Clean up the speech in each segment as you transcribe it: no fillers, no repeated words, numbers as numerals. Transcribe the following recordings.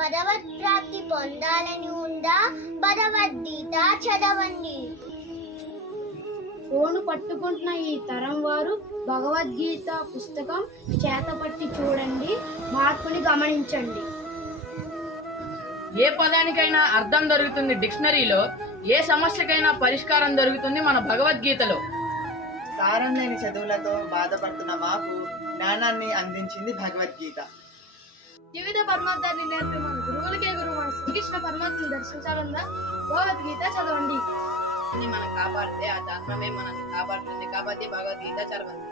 భగవత్ ప్రాప్తి పొందాలని ఉందా? భగవద్గీత చదవండి. ఫోను పట్టుకుంటున్న ఈ తరం వారు భగవద్గీత పుస్తకం చేతపట్టి చూడండి, మార్పుని గమనించండి. ఏ పదానికైనా అర్థం దొరుకుతుంది డిక్షనరీలో, ఏ సమస్యకైనా పరిష్కారం దొరుకుతుంది మన భగవద్గీతలో. సారం లేని చదువులతో బాధపడుతున్న మాకు జ్ఞానాన్ని అందించింది భగవద్గీత. జీవిత పరమార్థాన్ని నేర్పే మన గురువులకే గురువు శ్రీకృష్ణ పరమాత్మని దర్శించాలన్నా భగవద్గీత చదవండి. మనం కాపాడితే ఆ ఆత్మమే మనల్ని కాపాడుతుంది కాబట్టి భగవద్గీత చదవండి.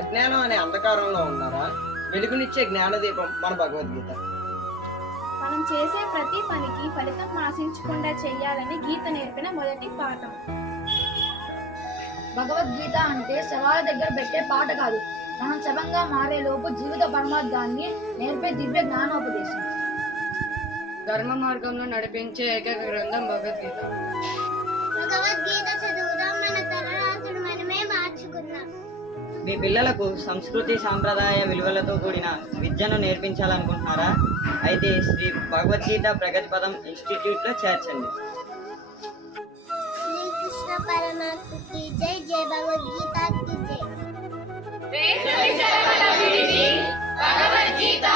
అజ్ఞానం అనే అంధకారంలో ఉన్నారా? వెలుగునిచ్చే జ్ఞానదీపం మన భగవద్గీత. మనం చేసే ప్రతి పనికి ఫలితం ఆశించకుండా చేయాలని గీత నేర్పిన మొదటి పాఠం. భగవద్గీత అంటే శవాల దగ్గర పెట్టే పాట కాదు, మనం శవంగా మారే లోపు జీవిత పరమార్థాన్ని నేర్పే దివ్య జ్ఞానోపదేశం. ధర్మ మార్గంలో నడిపించే ఏకైక గ్రంథం భగవద్గీత. భగవద్గీత చదువుదాం, మన తలరాత్రులు మనమే మార్చుకుందాం. మీ పిల్లలకు సంస్కృతి సాంప్రదాయ విలువలతో కూడిన విద్యను నేర్పించాలనుకుంటున్నారా? అయితే శ్రీ భగవద్గీత ప్రగతి పదం ఇన్స్టిట్యూట్ లో చేర్చండి. శ్రీకృష్ణ పరమాత్మకి జై, జై భగవద్గీత జై. భగవద్గీత